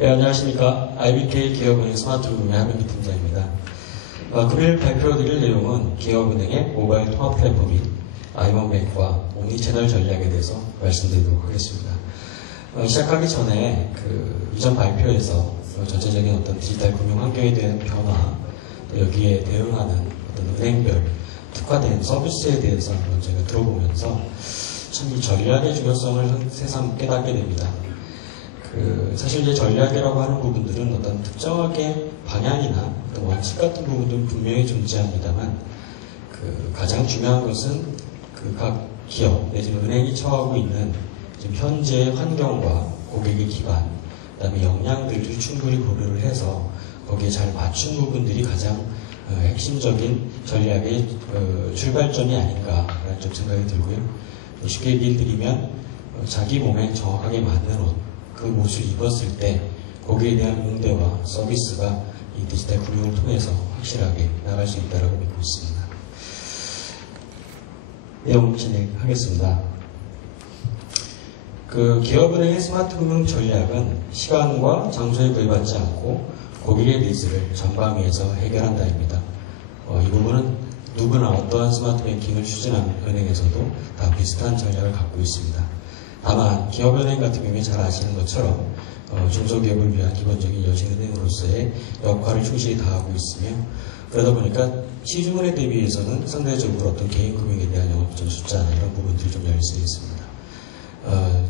네, 안녕하십니까. IBK 기업은행 스마트금융의 한민기 팀장입니다. 금일 발표드릴 내용은 기업은행의 모바일 통합 플랫폼인 아이원뱅크와 옴니채널 전략에 대해서 말씀드리도록 하겠습니다. 시작하기 전에 이전 발표에서 전체적인 어떤 디지털 금융 환경에 대한 변화, 또 여기에 대응하는 어떤 은행별 특화된 서비스에 대해서 한번 제가 들어보면서 참 이 전략의 중요성을 새삼 깨닫게 됩니다. 사실 이제 전략이라고 하는 부분들은 어떤 특정하게 방향이나 어떤 원칙 같은 부분들은 분명히 존재합니다만 가장 중요한 것은 각 기업 내지는 은행이 처하고 있는 지금 현재의 환경과 고객의 기반, 그다음에 역량들을 충분히 고려를 해서 거기에 잘 맞춘 부분들이 가장 핵심적인 전략의 출발점이 아닌가라는 좀 생각이 들고요. 쉽게 얘기를 드리면 자기 몸에 정확하게 맞는 옷, 그 옷을 입었을 때 거기에 대한 응대와 서비스가 이 디지털 금융을 통해서 확실하게 나갈 수 있다고 믿고 있습니다. 내용 진행하겠습니다. 기업은행의 스마트 금융 전략은 시간과 장소에 구애받지 않고 고객의 니즈를 전방위에서 해결한다입니다. 이 부분은 누구나 어떠한 스마트 뱅킹을 추진하는 은행에서도 다 비슷한 전략을 갖고 있습니다. 다만 기업은행 같은 경우에 잘 아시는 것처럼 중소기업을 위한 기본적인 여신은행으로서의 역할을 충실히 다하고 있으며 그러다 보니까 시중은행 대비해서는 상대적으로 어떤 개인금융에 대한 영업점 숫자나 이런 부분들이 좀 열려 있습니다.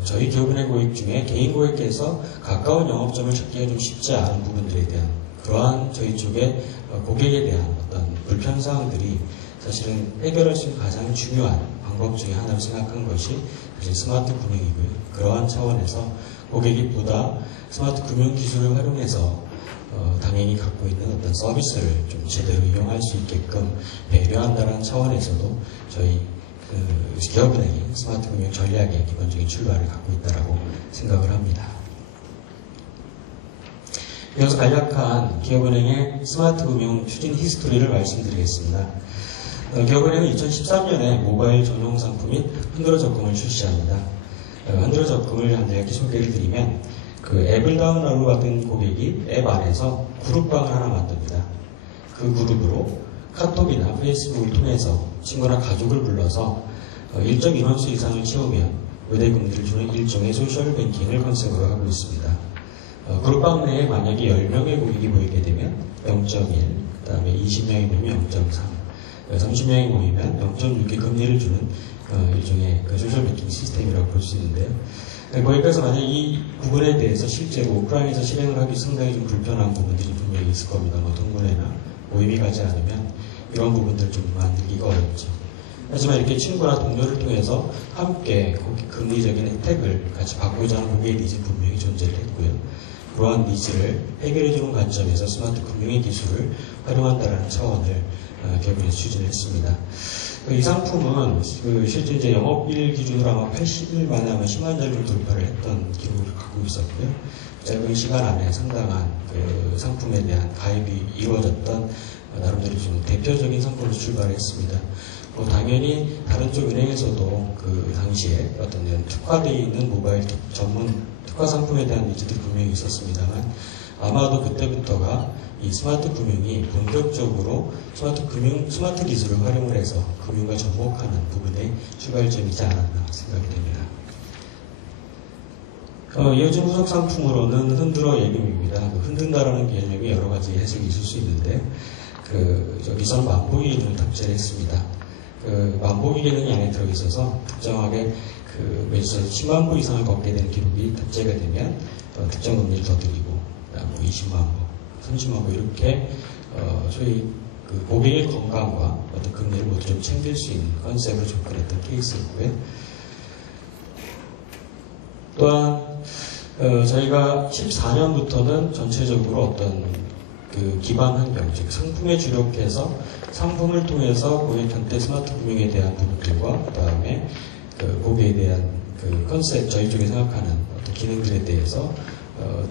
저희 기업은행 고객 중에 개인 고객께서 가까운 영업점을 찾기가 좀 쉽지 않은 부분들에 대한 그러한 저희 쪽의 고객에 대한 어떤 불편사항들이 사실은 해결할 수 있는 가장 중요한 방법 중에 하나로 생각한 것이 사실 스마트 금융이고요. 그러한 차원에서 고객이 보다 스마트 금융 기술을 활용해서 당연히 갖고 있는 어떤 서비스를 좀 제대로 이용할 수 있게끔 배려한다는 차원에서도 저희 기업은행이 스마트 금융 전략의 기본적인 출발을 갖고 있다고 생각을 합니다. 이어서 간략한 기업은행의 스마트 금융 추진 히스토리를 말씀드리겠습니다. 기업은행은 2013년에 모바일 전용 상품인 흔들어 적금을 출시합니다. 흔들어 적금을 간략히 소개를 드리면 앱을 다운로드 받은 고객이 앱 안에서 그룹방을 하나 만듭니다. 그 그룹으로 카톡이나 페이스북을 통해서 친구나 가족을 불러서 일정 인원수 이상을 채우면 외대금리를 주는 일종의 소셜 뱅킹을 컨셉으로 하고 있습니다. 그룹방 내에 만약에 10명의 고객이 모이게 되면 0.1, 그 다음에 20명이 모이면 0.3, 30명이 모이면 0.6의 금리를 주는 일종의 소셜 뱅킹 시스템이라고 볼 수 있는데요. 거기까지 만약 이 부분에 대해서 실제로 오프라인에서 실행을 하기 상당히 좀 불편한 부분들이 분명히 있을 겁니다. 동문회나 모임이 가지 않으면 이런 부분들을 좀 만들기가 어렵죠. 하지만 이렇게 친구나 동료를 통해서 함께 금리적인 혜택을 같이 받고자 하는 고객의 니즈 분명히 존재를 했고요. 그러한 니즈를 해결해주는 관점에서 스마트 금융의 기술을 활용한다는 차원을 기업은행에서 추진했습니다. 이 상품은 실제 이제 영업일 기준으로 아마 80일 만에 아마 10만 장을 돌파를 했던 기록을 갖고 있었고요. 짧은 시간 안에 상당한 상품에 대한 가입이 이루어졌던 나름대로 좀 대표적인 상품으로 출발했습니다. 당연히 다른 쪽 은행에서도 그 당시에 어떤 특화되어 있는 모바일 전문 특화 상품에 대한 니즈들이 분명히 있었습니다만 아마도 그때부터가 이 스마트 금융이 본격적으로 스마트 기술을 활용을 해서 금융과 접목하는 부분의 출발점이지 않았나 생각이 됩니다. 이어진 후속 상품으로는 흔들어 예금입니다. 흔든다라는 개념이 여러 가지 해석이 있을 수 있는데 여기서는 만보기 기능을 탑재를 했습니다. 만보기 기능이 안에 들어있어서 특정하게 매주에서 10만 보 이상을 걷게 되는 기록이 탑재가 되면 특정 금리를 더 드리고 20만 보, 30만 보 이렇게 저희 고객의 건강과 어떤 금리를 모두 좀 챙길 수 있는 컨셉을 접근했던 케이스였고요. 또한 저희가 14년부터는 전체적으로 어떤 기반 환경, 즉 상품에 주력해서 상품을 통해서 고객한테 스마트 금융에 대한 부분들과 그 다음에 고객에 대한 컨셉, 저희 쪽에 생각하는 어떤 기능들에 대해서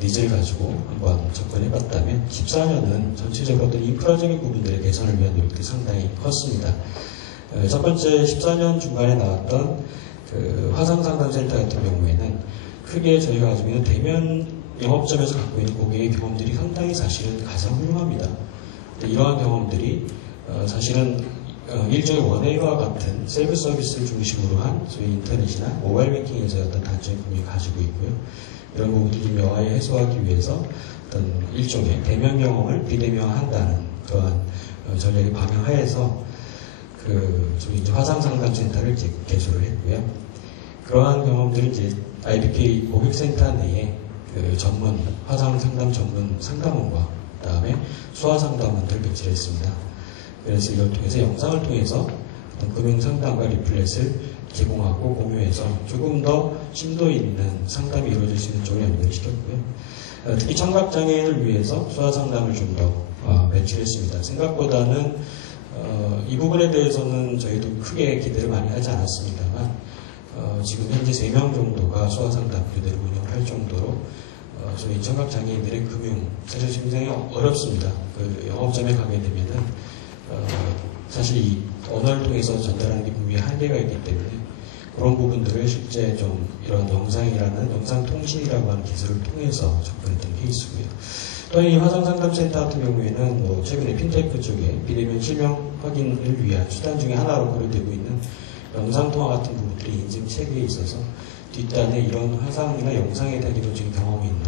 니즈를 가지고 한번 접근해봤다면 14년은 전체적으로 어떤 인프라적인 부분들의 개선을 위한 노력들이 상당히 컸습니다. 첫 번째 14년 중간에 나왔던 화상상담센터 같은 경우에는 크게 저희가 가지고 있는 대면 영업점에서 갖고 있는 고객의 경험들이 상당히 사실은 가장 훌륭합니다. 이러한 경험들이 사실은 일종의 원웨이와 같은 셀프 서비스를 중심으로 한 소위 인터넷이나 모바일 뱅킹에서의 어떤 단점을 분명히 가지고 있고요. 이런 부분들을 좀 명확히 해소하기 위해서 어떤 일종의 대면 경험을 비대면화한다는 그러한 전략의 방향하에서 저희 이제 화상상담센터를 이제 개소를 했고요. 그러한 경험들을 이제 IBK 고객센터 내에 전문 화상상담 전문 상담원과 그다음에 수화상담원들을 배치했습니다. 그래서 이걸 통해서 영상을 통해서 어떤 금융상담과 리플렛을 제공하고 공유해서 조금 더 심도 있는 상담이 이루어질 수 있는 쪽으로 연결을 시켰고요. 특히 청각장애인을 위해서 수화상담을 좀 더 배치했습니다. 생각보다는 이 부분에 대해서는 저희도 크게 기대를 많이 하지 않았습니다만 지금 현재 3명 정도가 수화상담 교대를 운영할 정도로 저희 청각장애인들의 금융 사실 굉장히 어렵습니다. 영업점에 가게 되면은 사실 이 언어를 통해서 전달하는 게 분명히 한계가 있기 때문에 그런 부분들을 실제 좀 이런 영상이라는 영상통신이라고 하는 기술을 통해서 접근했던 케이스고요. 또한 이 화상상담센터 같은 경우에는 뭐 최근에 핀테크 쪽에 비대면 실명 확인을 위한 수단 중에 하나로 거론되고 있는 영상통화 같은 부분들이 인증 체계에 있어서 뒷단에 이런 화상이나 영상에 대한 기본적인 경험이 있는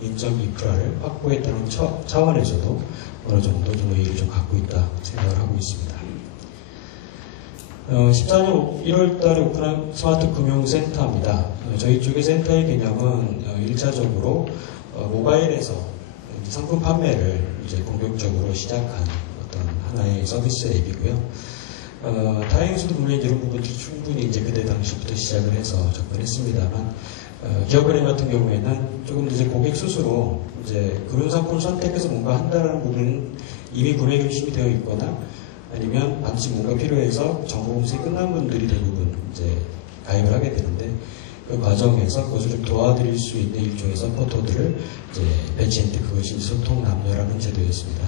인적 인프라를 확보했다는 차원에서도 어느 정도 좀 의의를 좀 갖고 있다 생각을 하고 있습니다. 14년 1월 달에 오픈한 스마트 금융센터입니다. 저희 쪽의 센터의 개념은 1차적으로 모바일에서 상품 판매를 이제 본격적으로 시작한 어떤 하나의 서비스 앱이고요. 다행히도 물론 이런 부분들이 충분히 이제 그때 당시부터 시작을 해서 접근했습니다만, 기업은행 같은 경우에는 조금 이제 고객 스스로 이제 금융상품을 선택해서 뭔가 한다는 부분은 이미 구매 결심이 되어 있거나 아니면 반드시 뭔가 필요해서 정보 검색이 끝난 분들이 대부분 이제 가입을 하게 되는데, 그 과정에서 그것을 좀 도와드릴 수 있는 일종의 서포터들을 이제 배치했는데 그것이 소통 남녀라는 제도였습니다.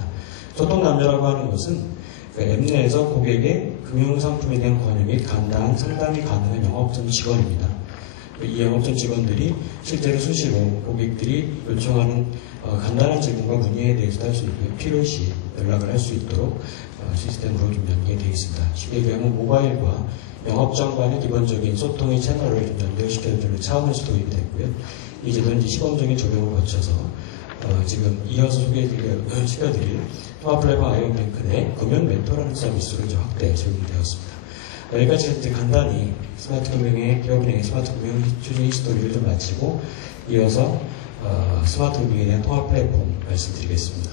소통 남녀라고 하는 것은 그 앱 내에서 고객의 금융상품에 대한 권유 및 간단한 상담이 가능한 영업점 직원입니다. 이 영업점 직원들이 실제로 수시로 고객들이 요청하는 간단한 질문과 문의에 대해서도 할 수 있고요. 필요시 연락을 할 수 있도록 시스템으로 좀 연계되어 있습니다. 쉽게 얘기하면 모바일과 영업장 간의 기본적인 소통의 채널을 좀 연결시켜주는 차원에서 도입이 됐고요. 이 제도는 시범적인 적용을 거쳐서 지금 이어서 시켜드릴 통합플랫폼 아이언뱅크 내 금융 멘토라는 서비스로 이제 확대 적용되었습니다. 여기까지 이제 간단히 스마트 금융의 기업은행의 스마트 금융 추진 히스토리를 좀 마치고 이어서 스마트 금융에 대한 통합 플랫폼 말씀드리겠습니다.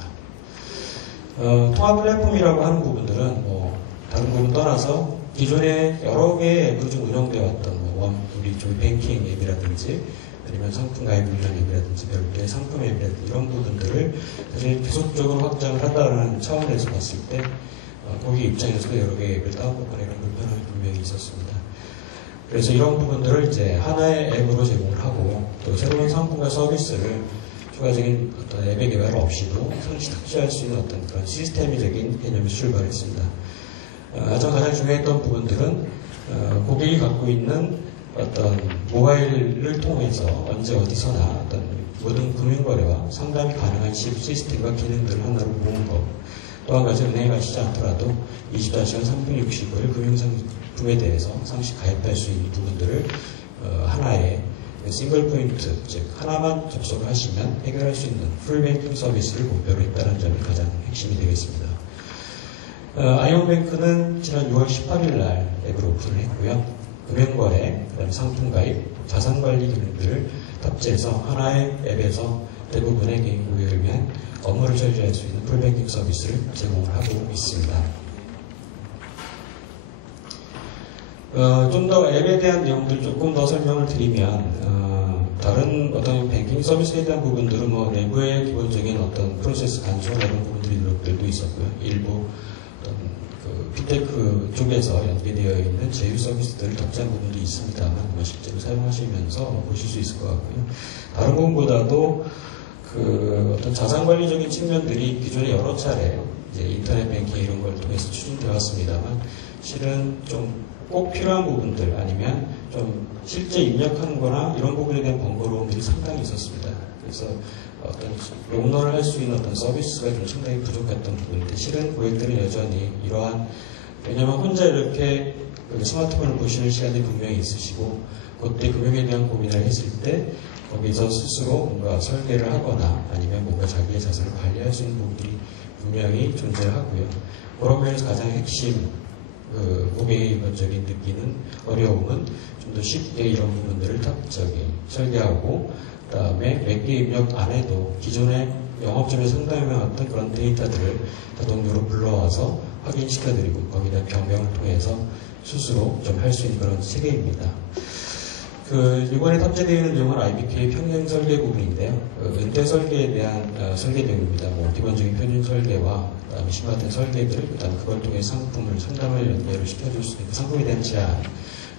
통합 플랫폼이라고 하는 부분들은 뭐 다른 부분 떠나서 기존에 여러 개의 앱으로 좀 운영되어 왔던 우리 쪽 뱅킹 앱이라든지 아니면 상품 가입 관련 앱이라든지 별도의 상품 앱이라든지 이런 부분들을 사실 계속적으로 확장을 한다는 차원에서 봤을 때 고객 입장에서도 여러 개의 앱을 다운받거나 이런 불편함이 분명히 있었습니다. 그래서 이런 부분들을 이제 하나의 앱으로 제공을 하고 또 새로운 상품과 서비스를 추가적인 어떤 앱의 개발 없이도 상시 탑재할 수 있는 어떤 그런 시스템적인 개념이 출발했습니다. 가장 중요했던 부분들은 고객이 갖고 있는 어떤 모바일을 통해서 언제 어디서나 어떤 모든 금융거래와 상담이 가능한 시스템과 기능들을 하나로 모은 것. 또 한 가지 은행에 가시지 않더라도 24시간 365일 금융상품에 대해서 상시 가입할 수 있는 부분들을 하나의 싱글 포인트, 즉 하나만 접속을 하시면 해결할 수 있는 풀뱅킹 서비스를 목표로 했다는 점이 가장 핵심이 되겠습니다. 아이언뱅크는 지난 6월 18일 날 앱을 오픈을 했고요. 금융거래, 그다음에 상품가입, 자산관리 기능들을 탑재해서 하나의 앱에서 대부분의 개인 고객을 위한 업무를 처리할 수 있는 풀뱅킹 서비스를 제공을 하고 있습니다. 좀 더 앱에 대한 내용들 조금 더 설명을 드리면 다른 어떤 뱅킹 서비스에 대한 부분들은 뭐 내부의 기본적인 어떤 프로세스 간소화 이런 부분들도 있었고요. 일부 핀테크 쪽에서 연계되어 있는 제휴 서비스들을 탑재한 부분도 있습니다만 실제로 사용하시면서 보실 수 있을 것 같고요. 다른 부분보다도 어떤 자산관리적인 측면들이 기존에 여러 차례 이제 인터넷 뱅킹 이런 걸 통해서 추진되어 왔습니다만 실은 좀 꼭 필요한 부분들 아니면 좀 실제 입력하는 거나 이런 부분에 대한 번거로움들이 상당히 있었습니다. 그래서 어떤 롱런을 할 수 있는 어떤 서비스가 좀 상당히 부족했던 부분인데, 실은 고객들은 여전히 이러한, 왜냐하면 혼자 이렇게 스마트폰을 보시는 시간이 분명히 있으시고, 그때 금융에 대한 고민을 했을 때 거기서 스스로 뭔가 설계를 하거나 아니면 뭔가 자기의 자산을 관리할 수 있는 부분들이 분명히 존재하고요. 그런 면에서 가장 핵심 고객의 일반적인 느끼는 어려움은 좀 더 쉽게 이런 부분들을 설계하고, 그 다음에 몇 개 입력 안 해도 기존의 영업점에 상담해왔던 그런 데이터들을 자동으로 불러와서 확인시켜드리고 거기다 변경을 통해서 스스로 좀 할 수 있는 그런 체계입니다. 이번에 탑재되어 있는 내용은 IBK 평행 설계 부분인데요. 은퇴 설계에 대한 설계 내용입니다. 기본적인 표준 설계와 그다음에 신과 같은 설계들, 그다음에 그걸 통해 상담을 연결을 시켜줄 수 있는 상품에 대한 제안,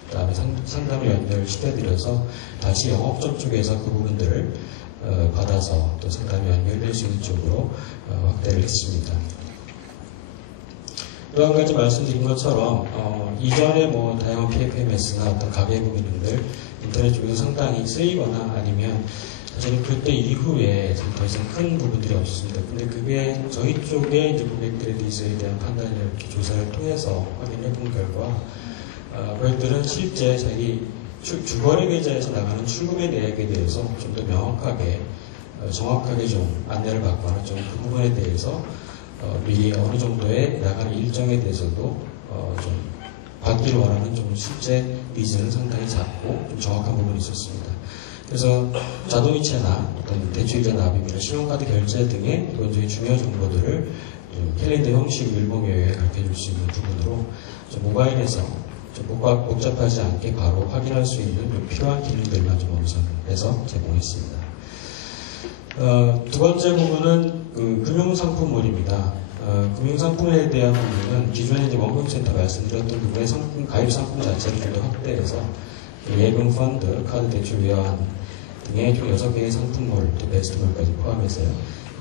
그다음에 상담을 연결시켜드려서 다시 영업점 쪽에서 그 부분들을 받아서 또 상담이 연결될 수 있는 쪽으로 확대를 했습니다. 또 한 가지 말씀드린 것처럼 이전에 다양한 PFMS나 어떤 가계부 기능들 인터넷 쪽에서 상당히 쓰이거나 아니면 사실은 그때 이후에 더 이상 큰 부분들이 없었습니다. 근데 그게 저희 쪽에 이제 고객들의 니즈에 대한 판단을 이렇게 조사를 통해서 확인해 본 결과 고객들은 실제 자기 주거래 계좌에서 나가는 출금의 내역에 대해서 좀 더 명확하게 정확하게 좀 안내를 받거나 좀 그 부분에 대해서 미리 어느 정도의 나가는 일정에 대해서도 좀 받기를 원하는 좀 실제 니즈는 상당히 작고 좀 정확한 부분이 있었습니다. 그래서 자동이체나 어떤 대출이자 납입이나 신용카드 결제 등의 기본적인 중요한 정보들을 캘린더 형식 일봉여에 가르쳐 줄 수 있는 부분으로 좀 모바일에서 좀 복잡하지 않게 바로 확인할 수 있는 좀 필요한 기능들만 좀 엄선해서 제공했습니다. 두 번째 부분은 금융상품몰입니다. 금융상품에 대한 부분은 기존에 이제 원금센터 말씀드렸던 부분의 가입 상품 자체를 좀 더 확대해서 예금, 펀드, 카드 대출 외환 등의 총 6개의 상품몰, 또 베스트몰까지 포함해서요.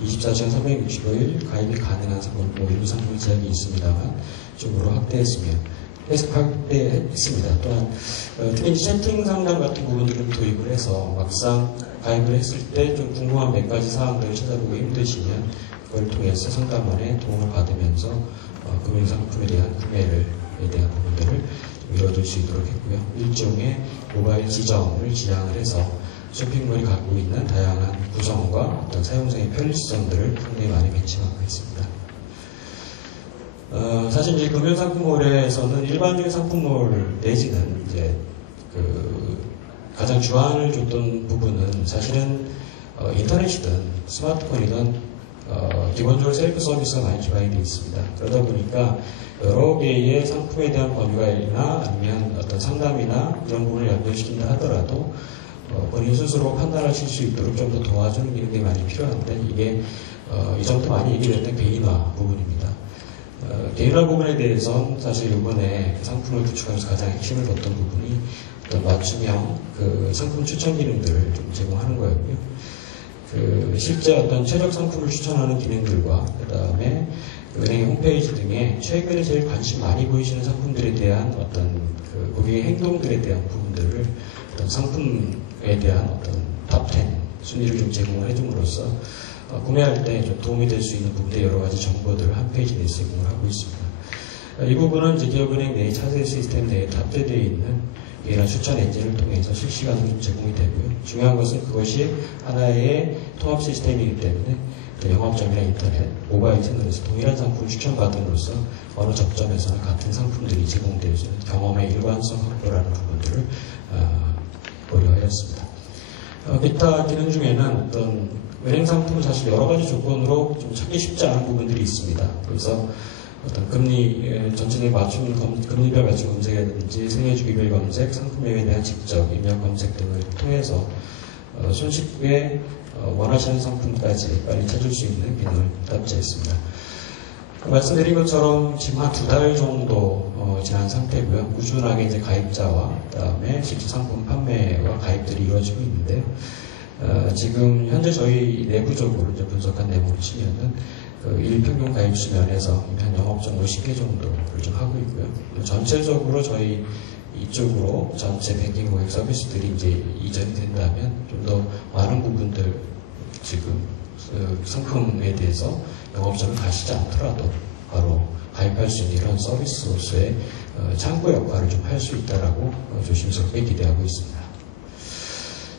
24시간 365일 가입이 가능한 상품, 일부 상품 제약이 있습니다만 쪽으로 확대했습니다. 또한 특히 채팅 상담 같은 부분들을 도입을 해서 막상 가입을 했을 때 좀 궁금한 몇 가지 사항들을 찾아보고 힘드시면 그걸 통해서 상담원의 도움을 받으면서 금융상품에 대한 구매에 대한 부분들을 이뤄줄 수 있도록 했고요. 일종의 모바일 지정을 지향을 해서 쇼핑몰이 갖고 있는 다양한 구성과 어떤 사용자의 편리성들을 상당히 많이 벤치마크했습니다. 사실 이제 금융상품몰에서는 일반적인 상품몰 내지는 이제 가장 주안을 줬던 부분은 사실은 인터넷이든 스마트폰이든 기본적으로 셀프 서비스가 많이 기반이 되어 있습니다. 그러다 보니까 여러 개의 상품에 대한 권유가나 아니면 어떤 상담이나 이런 부분을 연결시킨다 하더라도 본인 스스로 판단하실 수 있도록 좀 더 도와주는 기능이 많이 필요한데 이게 이전부터 많이 얘기됐던 개인화 부분입니다. 개인화 부분에 대해서는 사실 이번에 상품을 구축하면서 가장 핵심을 뒀던 부분이 어떤 맞춤형 상품 추천 기능들을 좀 제공하는 거였고요. 실제 어떤 최적 상품을 추천하는 기능들과 그 다음에 은행 홈페이지 등에 최근에 제일 관심 많이 보이시는 상품들에 대한 어떤 고객의 행동들에 대한 부분들을 어떤 상품에 대한 어떤 탑10 순위를 좀 제공을 해줌으로써 구매할 때 좀 도움이 될 수 있는 부분의 여러 가지 정보들을 한 페이지 내에 제공을 하고 있습니다. 이 부분은 이제 기업은행 내의 차세 시스템 내에 탑재되어 있는 이런 추천 엔진을 통해서 실시간으로 제공이 되고요. 중요한 것은 그것이 하나의 통합 시스템이기 때문에 영업점이나 인터넷, 모바일 채널에서 동일한 상품을 추천받음으로써 어느 접점에서나 같은 상품들이 제공될 수 있는 경험의 일관성 확보라는 부분들을 고려하였습니다. 기타 기능 중에는 어떤 은행 상품은 사실 여러 가지 조건으로 좀 찾기 쉽지 않은 부분들이 있습니다. 그래서 어떤 금리 전체적인 금리별 맞춤 검색이라든지 생애주기별 검색, 상품명에 대한 직접 입력 검색 등을 통해서 손쉽게 원하시는 상품까지 빨리 찾을 수 있는 기능을 탑재했습니다. 말씀드린 것처럼 지금 한 2달 정도 지난 상태고요. 꾸준하게 이제 가입자와 그다음에 실제 상품 판매와 가입들이 이루어지고 있는데요. 지금 현재 저희 내부적으로 이제 분석한 내용을 치면은 일평균 가입수 면에서 한 영업점 50개 정도를 좀 하고 있고요. 전체적으로 저희 이쪽으로 전체 뱅킹 고객 서비스들이 이제 이전이 된다면 좀 더 많은 부분들 지금 상품에 대해서 영업점을 가시지 않더라도 바로 가입할 수 있는 이런 서비스로서의 창구 역할을 좀 할 수 있다라고 조심스럽게 기대하고 있습니다.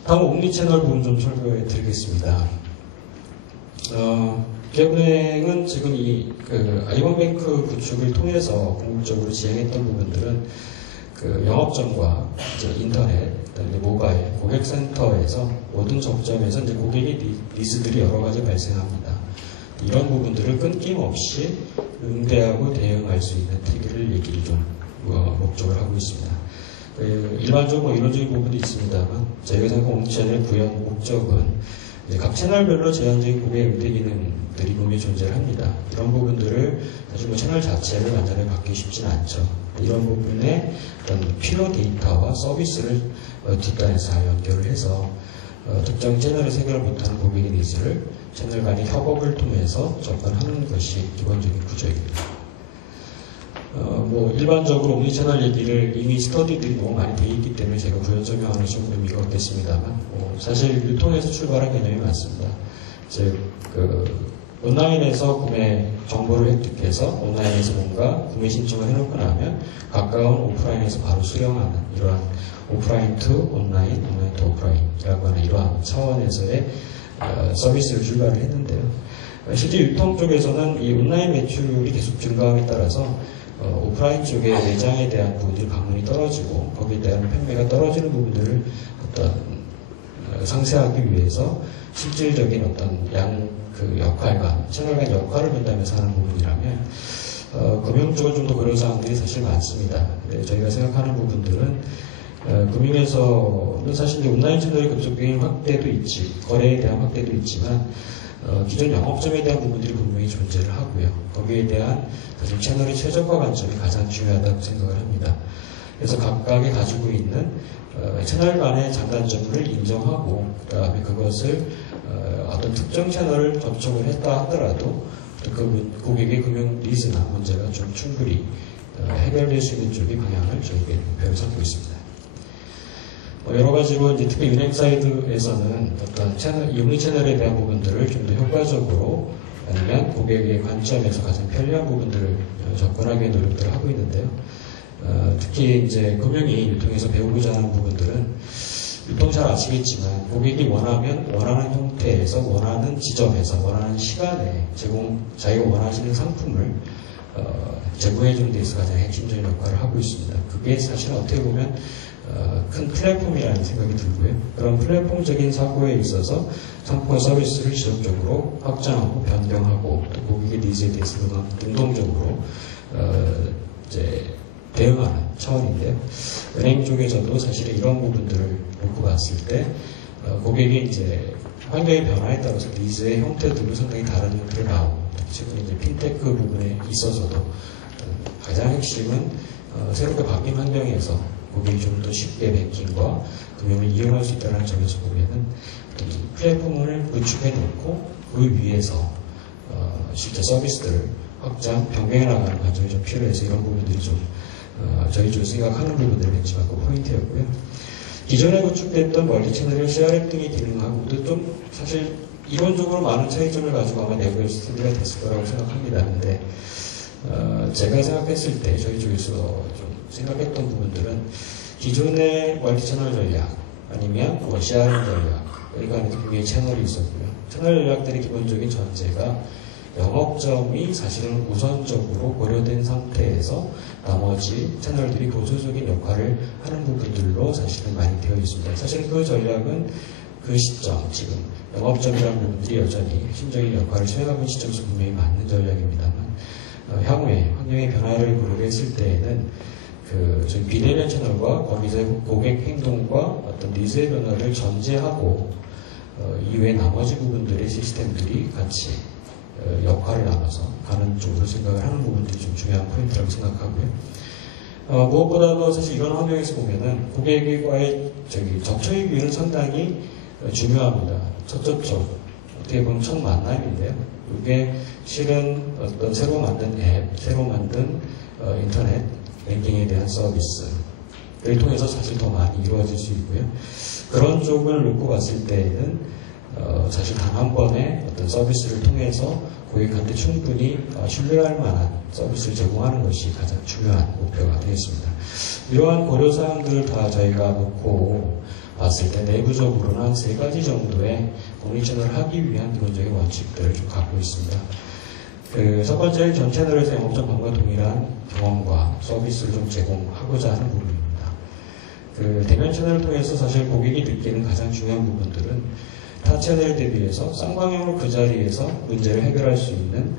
다음 옴니채널 부분 좀 설명해 드리겠습니다. 기업은행은 지금 이 아이번뱅크 구축을 통해서 궁극적으로 지향했던 부분들은 영업점과 인터넷, 모바일, 고객센터에서 모든 접점에서 이제 고객의 니즈들이 여러 가지 발생합니다. 이런 부분들을 끊김없이 응대하고 대응할 수 있는 TV를 얘기를 좀 목적을 하고 있습니다. 일반적으로 이론적인 부분도 있습니다만 저희가 생각한 옴니채널의 구현 목적은 각 채널별로 제한적인 고객 응대 기능들이 분명히 존재를 합니다. 이런 부분들을 사실 채널 자체를 완전히 바뀌기 쉽지는 않죠. 이런 부분에 어떤 필요 데이터와 서비스를 뒷단에서 잘 연결을 해서 특정 채널에 해결 못하는 고객의 니즈를 채널 간의 협업을 통해서 접근하는 것이 기본적인 구조입니다. 일반적으로 옴니채널 얘기를 이미 스터디들이 너무 많이 되어 있기 때문에 제가 구현 설명하는 좀 의미가 없겠습니다만, 사실 유통에서 출발한 개념이 많습니다. 즉, 온라인에서 구매 정보를 획득해서 온라인에서 뭔가 구매 신청을 해놓고 나면 가까운 오프라인에서 바로 수령하는 이러한 오프라인 투 온라인, 온라인 투 오프라인이라고 하는 이러한 차원에서의 서비스를 출발을 했는데요. 실제 유통 쪽에서는 이 온라인 매출이 계속 증가함에 따라서 오프라인 쪽의 매장에 대한 부분들이 방문이 떨어지고 거기에 대한 판매가 떨어지는 부분들을 어떤 상쇄하기 위해서 실질적인 어떤 역할과 채널 간 역할을 분담해서 하는 부분이라면 금융 쪽은 좀 더 그런 사항들이 사실 많습니다. 저희가 생각하는 부분들은 금융에서는 사실 이제 온라인 채널의 급속적인 확대도 있지, 거래에 대한 확대도 있지만 기존 영업점에 대한 부분들이 분명히 존재를 하고요. 거기에 대한 사실 채널의 최적화 관점이 가장 중요하다고 생각을 합니다. 그래서 각각이 가지고 있는 채널 간의 장단점을 인정하고 그다음에 그것을 어떤 특정 채널을 접촉을 했다 하더라도 그 고객의 금융 니즈나 문제가 좀 충분히 해결될 수 있는 쪽의 방향을 저희가 목표로 삼고 있습니다. 여러 가지로 이제 특히 은행 사이드에서는 어떤 옴니 채널에 대한 부분들을 좀 더 효과적으로 아니면 고객의 관점에서 가장 편리한 부분들을 접근하기 위해 노력들을 하고 있는데요. 특히 이제 금융이 유통에서 배우고자 하는 부분들은 유통 잘 아시겠지만 고객이 원하면 원하는 형태에서 원하는 지점에서 원하는 시간에 자기가 원하시는 상품을 제공해주는 데 있어서 가장 핵심적인 역할을 하고 있습니다. 그게 사실 어떻게 보면 큰 플랫폼이라는 생각이 들고요. 그런 플랫폼적인 사고에 있어서 상품과 서비스를 지속적으로 확장하고 변경하고 또 고객의 니즈에 대해서 능동적으로 이제 대응하는 차원인데요. 은행 쪽에서도 사실 이런 부분들을 놓고 봤을 때 고객이 이제 환경의 변화에 따라서 니즈의 형태들도 상당히 다른 형태로 나오고 최근 이제 핀테크 부분에 있어서도 가장 핵심은 새롭게 바뀐 환경에서 고객이 좀 더 쉽게 뱅킹과 금융을 이용할 수 있다는 점에서 보면은 플랫폼을 구축해 놓고 그 위에서 실제 서비스들을 확장, 변경해 나가는 과정이 좀 필요해서 이런 부분들이 좀 저희 쪽에서 생각하는 부분들을 벤치마크 포인트였고요. 기존에 구축됐던 멀티채널 CRM 등의 기능하고도 좀 사실 이론적으로 많은 차이점을 가지고 아마 내부에서 스터디가 됐을 거라고 생각합니다. 근데 제가 생각했을 때 저희 쪽에서 좀 생각했던 부분들은 기존의 멀티채널 전략 아니면 CRM 전략 여기가 안에 분명히 채널이 있었고요. 채널 전략들의 기본적인 전제가 영업점이 사실은 우선적으로 고려된 상태에서 나머지 채널들이 보조적인 역할을 하는 부분들로 사실은 많이 되어 있습니다. 사실 그 전략은 그 시점, 지금 영업점이라는 부분들이 여전히 핵심적인 역할을 수행하는 시점에서 분명히 맞는 전략입니다만 향후에 환경의 변화를 고려했을 때에는 저희 비대면 채널과 거기서 고객 행동과 어떤 니즈의 변화를 전제하고 이외의 나머지 부분들의 시스템들이 같이 역할을 나눠서 가는 쪽으로 생각을 하는 부분들이 좀 중요한 포인트라고 생각하고요. 무엇보다도 사실 이런 환경에서 보면은 고객과의 접촉의 기회는 상당히 중요합니다. 첫 접촉, 어떻게 보면 첫 만남인데요. 이게 실은 어떤 새로 만든 앱, 새로 만든 인터넷 뱅킹에 대한 서비스를 통해서 사실 더 많이 이루어질 수 있고요. 그런 쪽을 놓고 봤을 때에는 사실 단 한 번의 어떤 서비스를 통해서 고객한테 충분히 신뢰할 만한 서비스를 제공하는 것이 가장 중요한 목표가 되겠습니다. 이러한 고려사항들을 다 저희가 놓고 봤을 때 내부적으로는 한 3가지 정도의 공익채널을 하기 위한 기본적인 원칙들을 좀 갖고 있습니다. 첫 번째는 전 채널에서 영업점 방과 동일한 경험과 서비스를 좀 제공하고자 하는 부분입니다. 대면 채널을 통해서 사실 고객이 느끼는 가장 중요한 부분들은 타 채널에 대비해서 쌍방향으로 그 자리에서 문제를 해결할 수 있는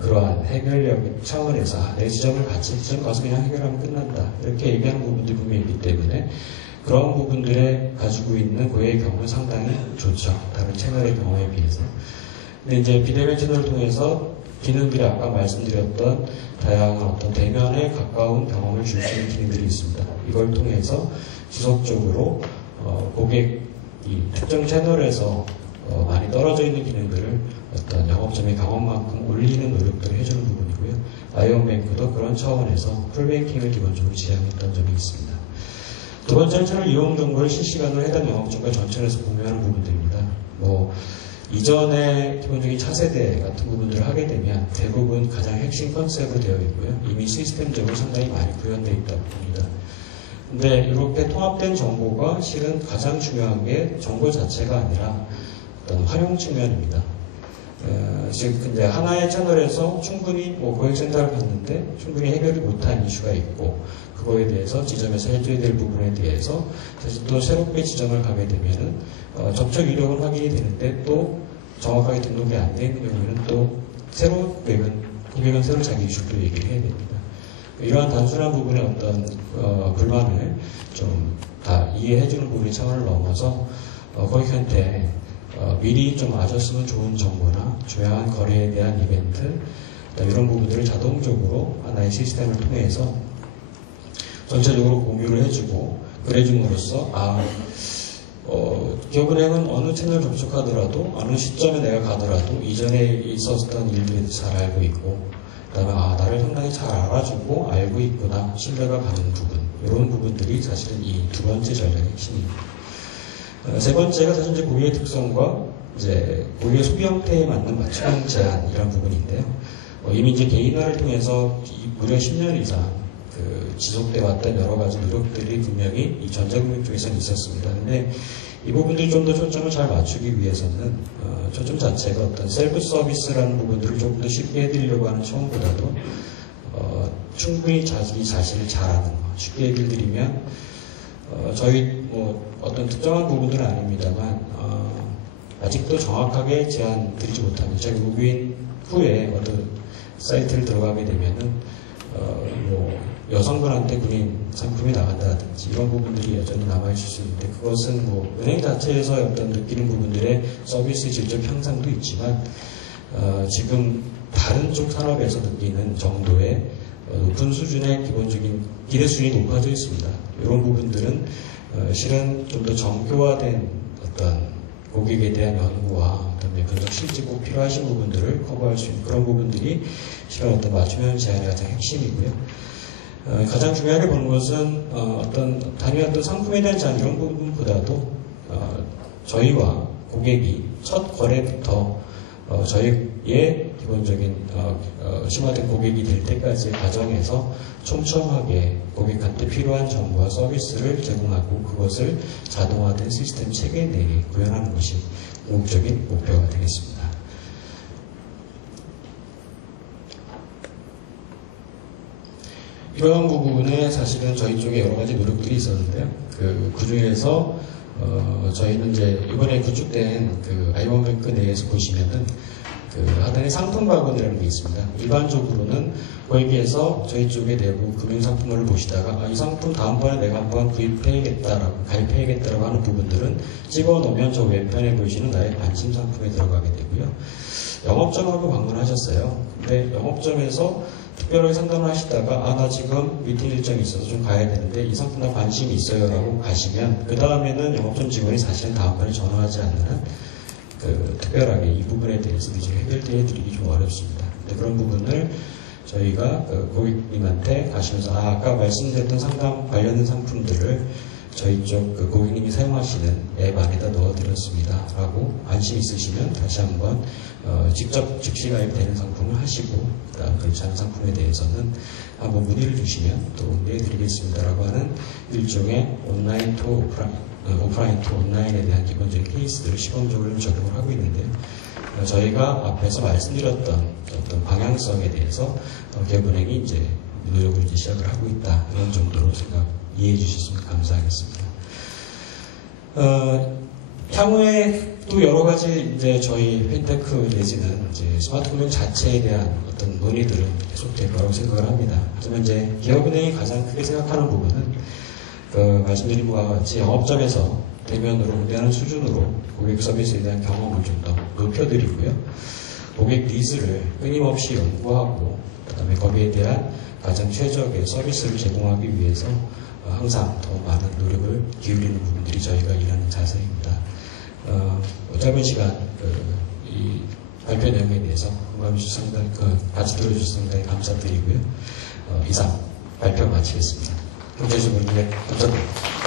그러한 해결력 차원에서 내 지점을 같이 지점 가서 그냥 해결하면 끝난다 이렇게 얘기하는 부분들이 분명히 있기 때문에 그런 부분들에 가지고 있는 고객의 경험은 상당히 좋죠. 다른 채널의 경험에 비해서. 근데 이제 비대면 채널을 통해서 기능들이 아까 말씀드렸던 다양한 어떤 대면에 가까운 경험을 줄 수 있는 기능들이 있습니다. 이걸 통해서 지속적으로 고객이 특정 채널에서 많이 떨어져 있는 기능들을 어떤 영업점의 경험만큼 올리는 노력들을 해주는 부분이고요. 아이언뱅크도 그런 차원에서 풀뱅킹을 기본적으로 지향했던 점이 있습니다. 두 번째는 채널 이용 정보를 실시간으로 해당 영업점과 전천에서 공유하는 부분들입니다. 이전에 기본적인 차세대 같은 부분들을 하게 되면 대부분 가장 핵심 컨셉으로 되어 있고요. 이미 시스템적으로 상당히 많이 구현되어 있다고 봅니다. 근데 이렇게 통합된 정보가 실은 가장 중요한 게 정보 자체가 아니라 어떤 활용 측면입니다. 즉, 근데 하나의 채널에서 충분히 고객센터를 갔는데 충분히 해결이 못한 이슈가 있고 그거에 대해서 지점에서 해줘야 될 부분에 대해서 다시 또 새롭게 지점을 가게 되면은 접촉 이력은 확인이 되는데 또 정확하게 등록이 안 되어 있는 경우에는 또 새로 고객은 새로 자기 이슈도 얘기를 해야 됩니다. 이러한 단순한 부분의 어떤 불만을 좀 다 이해해주는 부분의 차원을 넘어서 고객한테 미리 좀 아셨으면 좋은 정보나 중요한 거래에 대한 이벤트 이런 부분들을 자동적으로 하나의 시스템을 통해서 전체적으로 공유를 해주고 그래줌으로써 기업은행은 어느 채널 접촉하더라도 어느 시점에 내가 가더라도 이전에 있었던 일들에 대해서 잘 알고 있고 그 다음에 나를 상당히 잘 알아주고 알고 있구나 신뢰가 가는 부분 이런 부분들이 사실은 이 두 번째 전략의 핵심입니다. 세 번째가 사실 이제 고객의 특성과 이제 고객의 소비 형태에 맞는 맞춤형 제안 이런 부분인데요. 이미 이제 개인화를 통해서 무려 10년 이상 지속돼 왔던 여러 가지 노력들이 분명히 이 전자금융 쪽에서는 있었습니다. 근데 이 부분들이 좀 더 초점을 잘 맞추기 위해서는 초점 자체가 어떤 셀프 서비스라는 부분들을 조금 더 쉽게 해드리려고 하는 차원보다도 충분히 자기 자신을 잘 아는 거 쉽게 얘기를 드리면 저희 어떤 특정한 부분들은 아닙니다만 아직도 정확하게 제안 드리지 못합니다. 저희 무교인 후에 어떤 사이트를 들어가게 되면은 여성분한테 그린 상품이 나간다든지 이런 부분들이 여전히 남아있을 수 있는데 그것은 은행 자체에서 어떤 느끼는 부분들의 서비스 질적 향상도 있지만 지금 다른 쪽 산업에서 느끼는 정도의 높은 수준의 기본적인 기대 수준이 높아져 있습니다. 이런 부분들은 실은 좀 더 정교화된 어떤 고객에 대한 연구와 그다음에 분석 실제 꼭 필요하신 부분들을 커버할 수 있는 그런 부분들이 실은 어떤 맞춤형 제안의 가장 핵심이고요. 가장 중요하게 보는 것은 단위의 어떤 상품에 대한 제안 이런 부분보다도 저희와 고객이 첫 거래부터 저희의 기본적인 심화된 고객이 될 때까지의 과정에서 촘촘하게 고객한테 필요한 정보와 서비스를 제공하고 그것을 자동화된 시스템 체계 내에 구현하는 것이 궁극적인 목표가 되겠습니다. 이러한 부분에 사실은 저희 쪽에 여러 가지 노력들이 있었는데요. 그 중에서 저희는 이제 이번에 구축된 아이언뱅크 내에서 보시면은 하단에 상품 바구니라는 게 있습니다. 일반적으로는 고객께서 저희 쪽의 내부 금융상품을 보시다가 이 상품 다음번에 내가 한번 가입해야겠다라고 하는 부분들은 찍어놓으면 저 왼편에 보이시는 나의 관심 상품에 들어가게 되고요. 영업점하고 방문하셨어요. 근데 영업점에서 특별하게 상담을 하시다가 나 지금 미팅 일정이 있어서 좀 가야 되는데 이 상품 나 관심이 있어요 라고 가시면 그 다음에는 영업점 직원이 사실은 다음번에 전화하지 않는 한 특별하게 이 부분에 대해서 이제 해결해 드리기 좀 어렵습니다. 근데 그런 부분을 저희가 고객님한테 가시면서 아까 말씀드렸던 상담 관련된 상품들을 저희 쪽 그 고객님이 사용하시는 앱 안에다 넣어드렸습니다 라고 관심 있으시면 다시 한번 직접 즉시 가입되는 상품을 하시고, 그렇지 않은 상품에 대해서는 한번 문의를 주시면 또 응대해드리겠습니다 라고 하는 일종의 온라인 투 오프라인 투 온라인에 대한 기본적인 케이스들을 시범적으로 적용을 하고 있는데요. 저희가 앞에서 말씀드렸던 어떤 방향성에 대해서 기업은행이 이제 노력을 이제 시작을 하고 있다, 이런 정도로 이해해 주셨으면 감사하겠습니다. 향후에 또 여러 가지 이제 저희 핀테크 내지는 이제 스마트 금융 자체에 대한 어떤 논의들은 계속될 거라고 생각을 합니다. 하지만 이제 기업은행이 가장 크게 생각하는 부분은 말씀드린 바와 같이 영업점에서 대면으로 응대하는 수준으로 고객 서비스에 대한 경험을 좀 더 높여드리고요. 고객 니즈를 끊임없이 연구하고, 그다음에 거기에 대한 가장 최적의 서비스를 제공하기 위해서 항상 더 많은 노력을 기울이는 부분들이 저희가 일하는 자세입니다. 짧은 시간 이 발표 내용에 대해서 같이 들어주셔서 상당히 감사드리고요. 이상 발표 마치겠습니다. 경제주분께 감사드립니다.